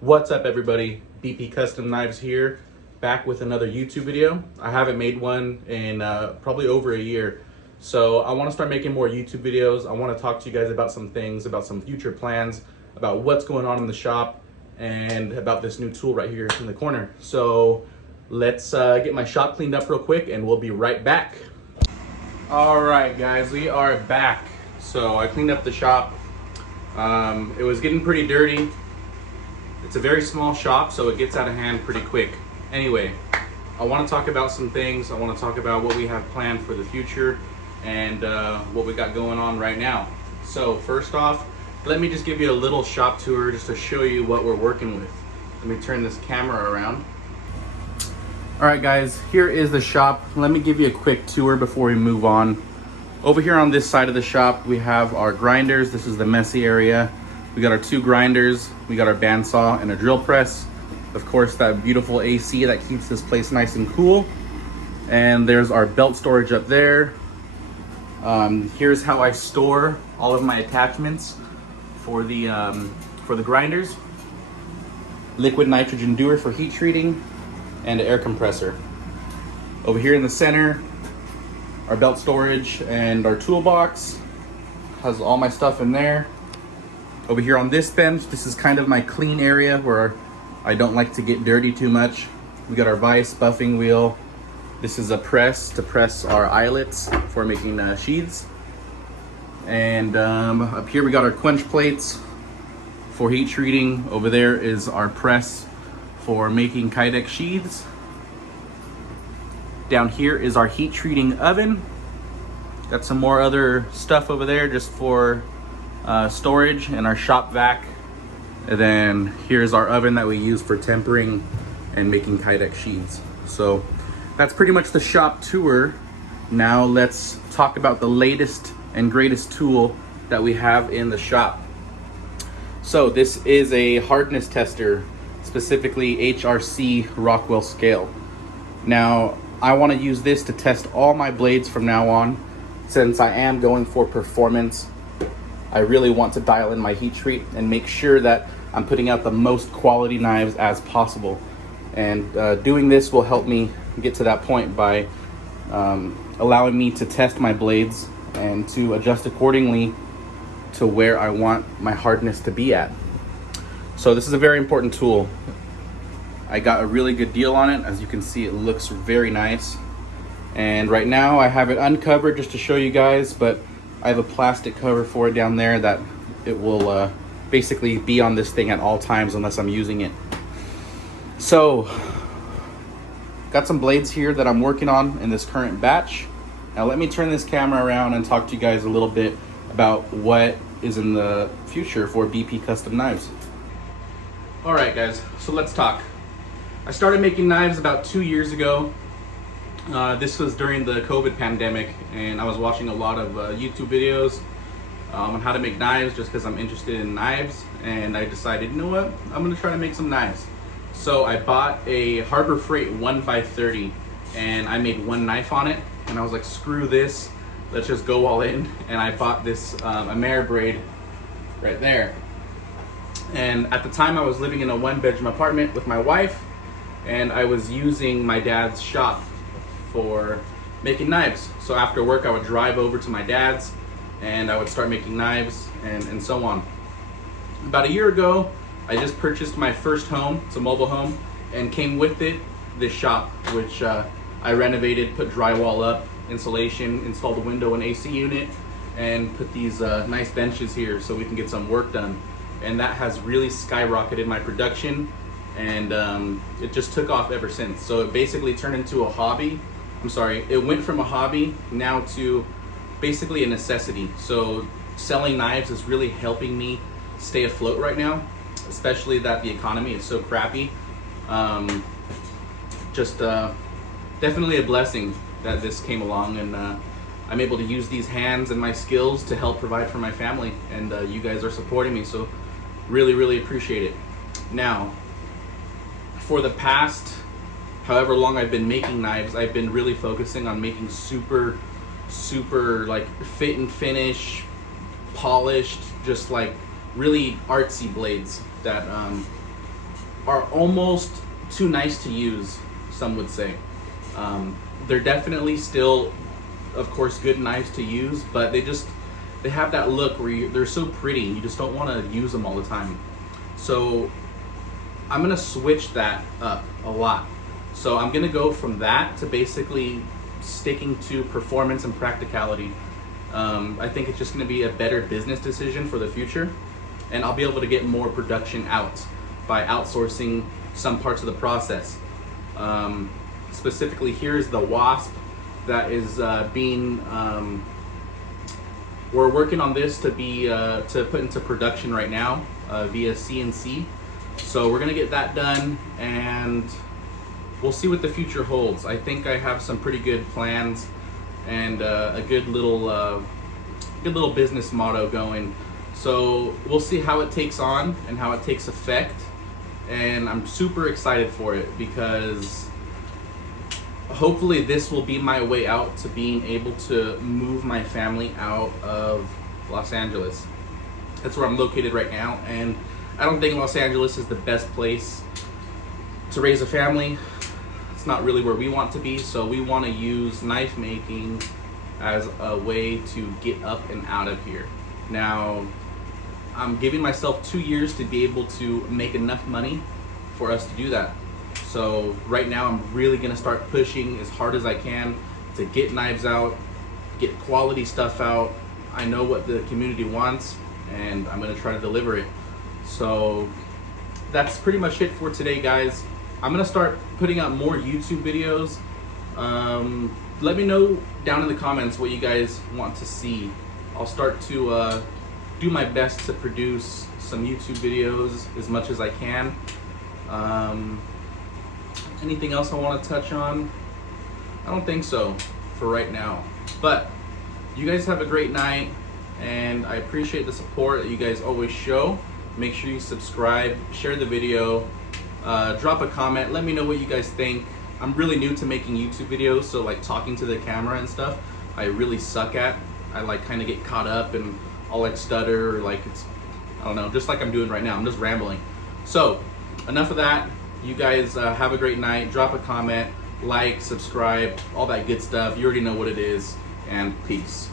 What's up, everybody? BP Custom Knives here, back with another YouTube video. I haven't made one in probably over a year, so I want to start making more YouTube videos. I want to talk to you guys about some things, about some future plans, about what's going on in the shop, and about this new tool right here in the corner. So let's get my shop cleaned up real quick and we'll be right back. All right, guys, we are back. So I cleaned up the shop. It was getting pretty dirty. It's a very small shop, so it gets out of hand pretty quick. Anyway, I want to talk about some things. I want to talk about what we have planned for the future and what we got going on right now. So first off, let me just give you a little shop tour just to show you what we're working with. Let me turn this camera around. All right, guys, here is the shop. Let me give you a quick tour before we move on. Over here on this side of the shop, we have our grinders. This is the messy area. We got our two grinders, we got our bandsaw and a drill press. Of course, that beautiful AC that keeps this place nice and cool. And there's our belt storage up there. Here's how I store all of my attachments for the grinders. Liquid nitrogen dewer for heat treating and an air compressor. Over here in the center, our belt storage and our toolbox has all my stuff in there. Over here on this bench, this is kind of my clean area where I don't like to get dirty too much. We got our vise buffing wheel. This is a press to press our eyelets for making sheaths. And up here we got our quench plates for heat treating. Over there is our press for making Kydex sheaths. Down here is our heat treating oven. Got some more other stuff over there just for storage, and our shop vac. And then here's our oven that we use for tempering and making Kydex sheaths. So that's pretty much the shop tour. Now let's talk about the latest and greatest tool that we have in the shop. So this is a hardness tester, specifically HRC Rockwell scale. Now I want to use this to test all my blades from now on. Since I am going for performance, I really want to dial in my heat treat and make sure that I'm putting out the most quality knives as possible. And doing this will help me get to that point by allowing me to test my blades and to adjust accordingly to where I want my hardness to be at. So this is a very important tool. I got a really good deal on it. As you can see, it looks very nice. And right now I have it uncovered just to show you guys, but I have a plastic cover for it down there that it will basically be on this thing at all times unless I'm using it. So, got some blades here that I'm working on in this current batch. Now let me turn this camera around and talk to you guys a little bit about what is in the future for BP Custom Knives. All right, guys, so let's talk. I started making knives about 2 years ago. This was during the COVID pandemic, and I was watching a lot of YouTube videos on how to make knives just because I'm interested in knives, and I decided, you know what, I'm going to try to make some knives. So I bought a Harbor Freight 1x30 and I made one knife on it, and I was like, screw this, let's just go all in. And I bought this Ameribraid right there. And at the time I was living in a one-bedroom apartment with my wife, and I was using my dad's shop for making knives. So after work I would drive over to my dad's and I would start making knives and so on. About a year ago I just purchased my first home. It's a mobile home, and came with it this shop, which I renovated, put drywall up, insulation, installed a window and AC unit, and put these nice benches here so we can get some work done. And that has really skyrocketed my production, and it just took off ever since. So it basically turned into a hobby. It went from a hobby now to basically a necessity. So selling knives is really helping me stay afloat right now, especially that the economy is so crappy. Definitely a blessing that this came along, and I'm able to use these hands and my skills to help provide for my family, and you guys are supporting me, so really appreciate it. Now, for the past however long I've been making knives, I've been really focusing on making super like fit and finish, polished, just like really artsy blades that are almost too nice to use, some would say. They're definitely still, of course, good knives to use, but they have that look where they're so pretty, you just don't want to use them all the time. So I'm gonna switch that up a lot. So I'm gonna go from that to basically sticking to performance and practicality. I think it's just gonna be a better business decision for the future, and I'll be able to get more production out by outsourcing some parts of the process. Specifically, here's the wasp that is we're working on this to put into production right now via CNC. So we're gonna get that done, and we'll see what the future holds. I think I have some pretty good plans and a good little business motto going. So we'll see how it takes on and how it takes effect. And I'm super excited for it, because hopefully this will be my way out to being able to move my family out of Los Angeles. That's where I'm located right now, and I don't think Los Angeles is the best place to raise a family. It's not really where we want to be, so we want to use knife making as a way to get up and out of here. Now, I'm giving myself 2 years to be able to make enough money for us to do that. So right now I'm really gonna start pushing as hard as I can to get knives out, get quality stuff out. I know what the community wants, and I'm gonna try to deliver it. So that's pretty much it for today, guys. I'm gonna start putting out more YouTube videos. Let me know down in the comments what you guys want to see. I'll start to do my best to produce some YouTube videos as much as I can. Anything else I want to touch on? I don't think so for right now. But you guys have a great night, and I appreciate the support that you guys always show. Make sure you subscribe, share the video, drop a comment, let me know what you guys think. I'm really new to making YouTube videos, so like talking to the camera and stuff, I really suck at. I like kind of get caught up and I'll like stutter, or like I don't know, just like I'm doing right now. I'm just rambling. So enough of that. You guys have a great night. Drop a comment, like, subscribe, all that good stuff. You already know what it is, and peace.